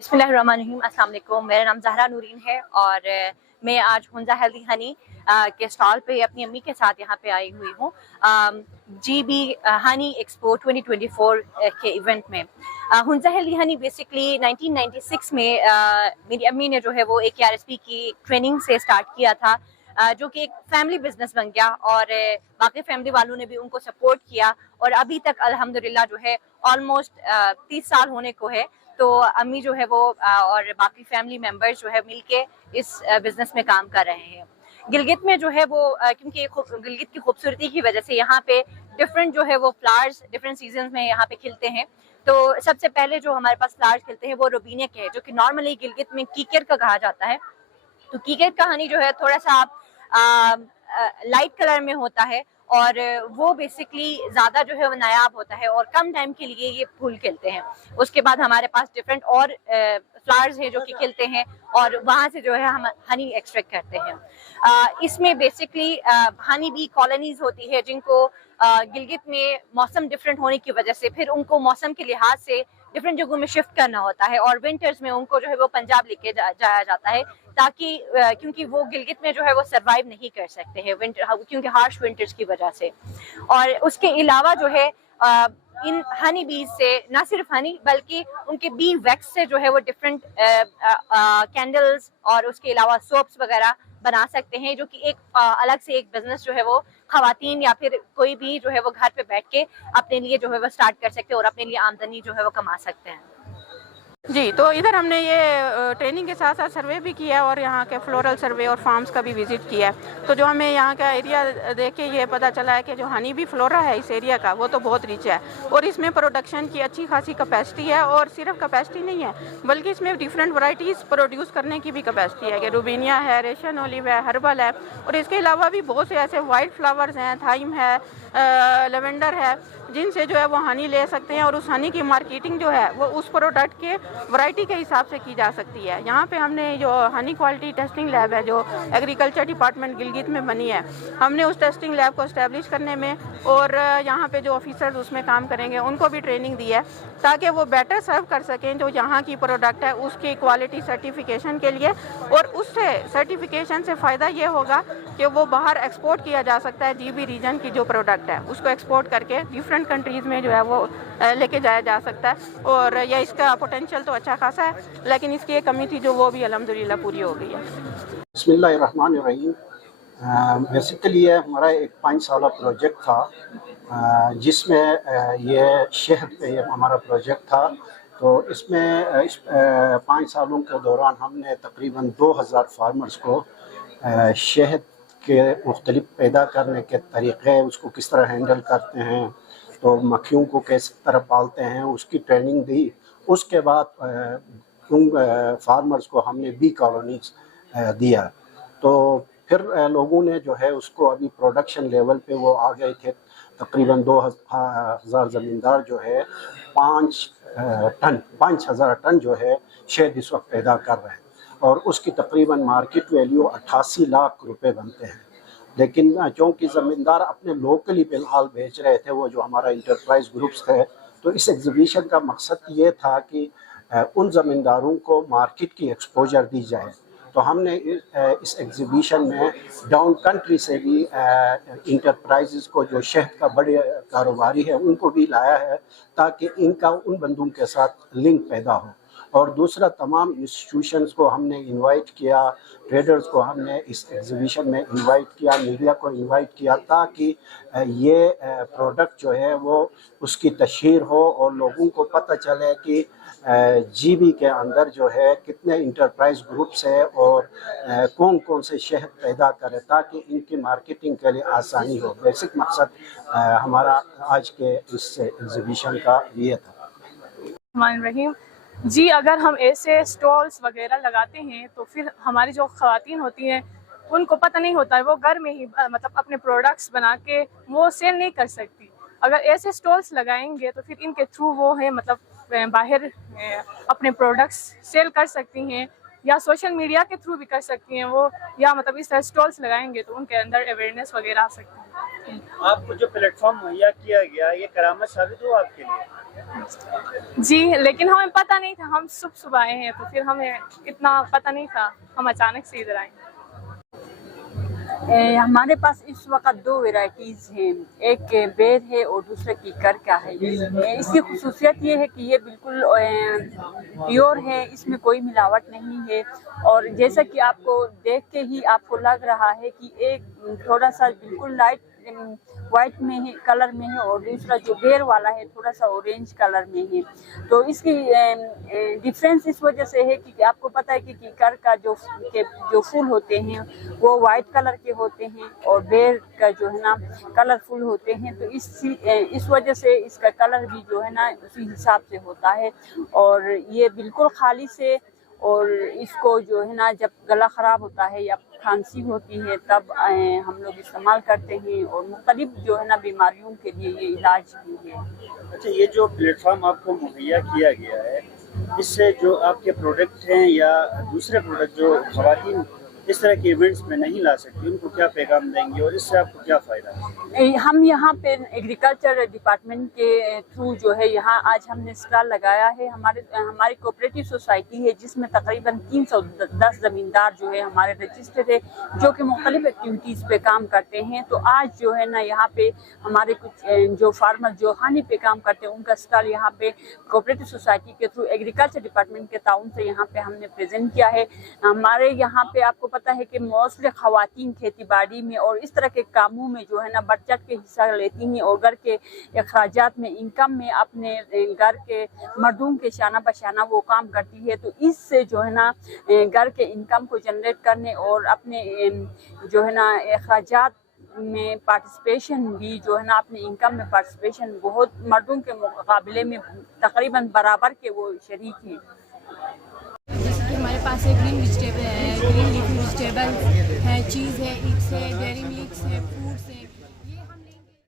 बिस्मिल्लाहिर्रहमानिर्रहीम, अस्सलाम वालेकुम। मेरा नाम ज़हरा नूरीन है और मैं आज हुंजा हेल्दी हनी के स्टॉल पे अपनी अम्मी के साथ यहाँ पे आई हुई हूँ GB हनी एक्सपो 2024 के इवेंट में। हुंजा हेल्दी हनी बेसिकली 1996 में मेरी अम्मी ने जो है वो एक KRSP की ट्रेनिंग से स्टार्ट किया था, जो कि एक फैमिली बिजनेस बन गया और बाकी फैमिली वालों ने भी उनको सपोर्ट किया और अभी तक अल्हम्दुलिल्लाह जो है ऑलमोस्ट 30 साल होने को है। तो अम्मी जो है वो और बाकी फैमिली मेंबर्स जो है मिलके इस बिजनेस में काम कर रहे हैं। गिलगित में जो है वो क्योंकि गिलगित की खूबसूरती की वजह से यहाँ पे डिफरेंट जो है वो फ्लावर्स डिफरेंट सीजन में यहाँ पे खिलते हैं। तो सबसे पहले जो हमारे पास फ्लावर्स खिलते हैं वो रोबीनिया के हैं, जो कि नॉर्मली गिलगित में कीकर का कहा जाता है। तो कीकर का हनी जो है थोड़ा सा लाइट कलर में होता है और वो बेसिकली ज़्यादा जो है वो नायाब होता है और कम टाइम के लिए ये फूल खिलते हैं। उसके बाद हमारे पास डिफरेंट और फ्लावर्स हैं जो कि खिलते हैं और वहाँ से जो है हम हनी एक्सट्रैक्ट करते हैं। इसमें बेसिकली हनी बी कॉलोनीज होती है जिनको गिलगित में मौसम डिफरेंट होने की वजह से फिर उनको मौसम के लिहाज से डिफरेंट जगहों में शिफ्ट करना होता है और विंटर्स में उनको जो है वो पंजाब लेके जाया जाता है, ताकि क्योंकि वो गिलगित में जो है वो सरवाइव नहीं कर सकते हैं विंटर, क्योंकि हार्श विंटर्स की वजह से। और उसके अलावा जो है इन हनी बीज से ना सिर्फ हनी बल्कि उनके बी वैक्स से जो है वो डिफरेंट कैंडल्स और उसके अलावा सोप्स वगैरह बना सकते हैं, जो कि एक अलग से एक बिजनेस जो है वो खवातीन या फिर कोई भी जो है वो घर पे बैठ के अपने लिए जो है वो स्टार्ट कर सकते हैं और अपने लिए आमदनी जो है वो कमा सकते हैं। जी, तो इधर हमने ये ट्रेनिंग के साथ साथ सर्वे भी किया है और यहाँ के फ्लोरल सर्वे और फार्म्स का भी विजिट किया है। तो जो हमें यहाँ का एरिया देख के ये पता चला है कि जो हनी बी फ्लोरा है इस एरिया का वो तो बहुत रिच है और इसमें प्रोडक्शन की अच्छी खासी कैपेसिटी है। और सिर्फ कैपेसिटी नहीं है बल्कि इसमें डिफरेंट वैरायटीज़ प्रोड्यूस करने की भी कैपेसिटी है कि रूबीनिया है, रेशन ओलिव है, हर्बल है और इसके अलावा भी बहुत से ऐसे वाइट फ्लावर्स हैं, थाइम है, लेवेंडर है, जिनसे जो है वो हनी ले सकते हैं और उस हनी की मार्केटिंग जो है वो उस प्रोडक्ट के वैरायटी के हिसाब से की जा सकती है। यहाँ पे हमने जो हनी क्वालिटी टेस्टिंग लैब है जो एग्रीकल्चर डिपार्टमेंट गिलगित में बनी है, हमने उस टेस्टिंग लैब को एस्टेब्लिश करने में और यहाँ पे जो ऑफिसर्स उसमें काम करेंगे उनको भी ट्रेनिंग दी है ताकि वो बेटर सर्व कर सकें जो यहाँ की प्रोडक्ट है उसकी क्वालिटी सर्टिफिकेशन के लिए। और उससे सर्टिफिकेशन से फ़ायदा ये होगा कि वो बाहर एक्सपोर्ट किया जा सकता है। GB रीजन की जो प्रोडक्ट है उसको एक्सपोर्ट करके डिफरेंट कंट्रीज़ में जो है वो लेके जाया जा सकता है और यह इसका पोटेंशियल तो अच्छा खासा है, लेकिन इसकी एक कमी थी जो वो भी अल्हम्दुलिल्लाह पूरी हो गई है। बिस्मिल्लाहिर्रहमानिर्रहीम। बेसिकली ये हमारा एक 5 साला प्रोजेक्ट था जिसमें ये शहद पे ये हमारा प्रोजेक्ट था। तो इसमें इस 5 सालों के दौरान हमने तकरीबन 2000 फार्मर्स को शहद के मुख्तलिफ पैदा करने के तरीक़े, उसको किस तरह हैंडल करते हैं, तो मक्खियों को किस तरह पालते हैं, उसकी ट्रेनिंग दी। उसके बाद उन फार्मर्स को हमने बी कॉलोनीज दिया। तो फिर लोगों ने जो है उसको अभी प्रोडक्शन लेवल पे वो आ गए थे। तकरीबन 2000 ज़मींदार जो है 5000 टन जो है शहद इस वक्त पैदा कर रहे हैं और उसकी तकरीबन मार्केट वैल्यू 88 लाख रुपए बनते हैं। लेकिन चूँकि ज़मींदार अपने लोकली फ़िलहाल बेच रहे थे, वो जो हमारा इंटरप्राइज ग्रुप्स है, तो इस एग्जीबिशन का मकसद ये था कि उन ज़मींदारों को मार्केट की एक्सपोजर दी जाए। तो हमने इस एग्जीबिशन में डाउन कंट्री से भी इंटरप्राइजेस को जो शहद का बड़े कारोबारी है उनको भी लाया है ताकि इनका उन बंदों के साथ लिंक पैदा हो। और दूसरा तमाम इंस्टीट्यूशंस को हमने इनवाइट किया, ट्रेडर्स को हमने इस एग्जीबिशन में इनवाइट किया, मीडिया को इनवाइट किया ताकि ये प्रोडक्ट जो है वो उसकी तशहीर हो और लोगों को पता चले कि GB के अंदर जो है कितने इंटरप्राइज ग्रुप्स है और कौन कौन से शहद पैदा करें ताकि इनकी मार्केटिंग के लिए आसानी हो। बेसिक मकसद हमारा आज के इस एग्जीबिशन का ये था। रहीम जी, अगर हम ऐसे स्टॉल्स वगैरह लगाते हैं तो फिर हमारी जो ख़वातीन होती हैं उनको पता नहीं होता है, वो घर में ही मतलब अपने प्रोडक्ट्स बना के वो सेल नहीं कर सकती। अगर ऐसे स्टॉल्स लगाएंगे तो फिर इनके थ्रू वो है मतलब बाहर अपने प्रोडक्ट्स सेल कर सकती हैं या सोशल मीडिया के थ्रू भी कर सकती हैं वो, या मतलब इस तरह स्टॉल्स लगाएंगे तो उनके अंदर अवेयरनेस वगैरह आ सकती है। آپ کو جو پلیٹ فارم مہیا کیا گیا یہ کرامت ثابت ہوا آپ کے لیے؟ جی لیکن ہمیں پتہ نہیں تھا, ہم صبح آئے ہیں تو پھر ہمیں اتنا پتہ نہیں تھا, ہم اچانک سے ادھر آئے. ہمارے پاس اس وقت 2 ویرائٹیز ہیں, ایک بیر ہے اور دوسرا کیکر کا ہے. اس کی خصوصیت یہ ہے کہ یہ بالکل پیور ہے, اس میں کوئی ملاوٹ نہیں ہے, اور جیسا کہ آپ کو دیکھ کے ہی آپ کو لگ رہا ہے کہ ایک تھوڑا سا بالکل لائٹ وائٹ میں ہے, کلر میں ہے, اور دوسرا جو بیر والا ہے تھوڑا سا اورینج کلر میں ہے. تو اس کی ڈفرینس اس وجہ سے ہے کہ آپ کو پتہ ہے کہ کیکر کا جو پھول ہوتے ہیں وہ وائٹ کلر کے ہوتے ہیں اور بیر کا جو ہے نا کلرفل ہوتے ہیں. تو اس وجہ سے اس کا کلر بھی جو ہے نا اسی حساب سے ہوتا ہے, اور یہ بالکل خالص ہے. اور اس کو جو ہے نا جب گلا خراب ہوتا ہے یا کھانسی ہوتی ہے تب ہم لوگ استعمال کرتے ہیں, اور مختلف جو ہے نا بیماریوں کے لیے یہ علاج بھی ہے. اچھا, یہ جو پلیٹ فارم آپ کو مہیا کیا گیا ہے اس سے جو آپ کے پروڈکٹ ہیں یا دوسرے پروڈکٹ جو خواتین اس طرح کے ایونٹس میں نہیں لا سکتی ان کو کیا پیغام دیں گے اور اس سے آپ کو کیا فائدہ ہے؟ ہم یہاں پہ ایگریکلچر ڈپارٹمنٹ کے تھرو جو ہے یہاں آج ہم نے اسٹال لگایا ہے. ہماری کوآپریٹو سوسائٹی ہے جس میں تقریباً 310 زمیندار جو ہے ہمارے رجسٹرڈ ہے جو کہ مختلف ایکٹیویٹیز پہ کام کرتے ہیں. تو آج جو ہے نا یہاں پہ ہمارے کچھ جو فارمر جو ہانی پہ کام کرتے ہیں ان کا اسٹال یہاں پہ کوآپریٹو سوسائٹی کے تھرو ایگریکلچر ڈپارٹمنٹ کے تعاون سے یہاں پہ ہم نے پریزنٹ کیا ہے. ہمارے یہاں پہ آپ کو پتہ ہے کہ موسٹلی خواتین کھیتی باڑی میں اور اس طرح کے کاموں میں جو ہے نا بڑھ چڑھ کے حصہ لیتی ہیں, اور گھر کے اخراجات میں انکم میں اپنے گھر کے مردوں کے شانہ بشانہ وہ کام کرتی ہے. تو اس سے جو ہے نا گھر کے انکم کو جنریٹ کرنے اور اپنے جو ہے نا اخراجات میں پارٹیسپیشن بھی جو ہے نا اپنے انکم میں پارٹیسپیشن بہت مردوں کے مقابلے میں تقریباً برابر کے وہ شریک ہیں. جیسے کہ ہمارے پاس ہے گرین ویجیٹیبل ہے, گرین لیفی ویجیٹیبل ہے, چیز ہے, ایگس ہے, ڈیری ملکس ہے, فروٹس ہے.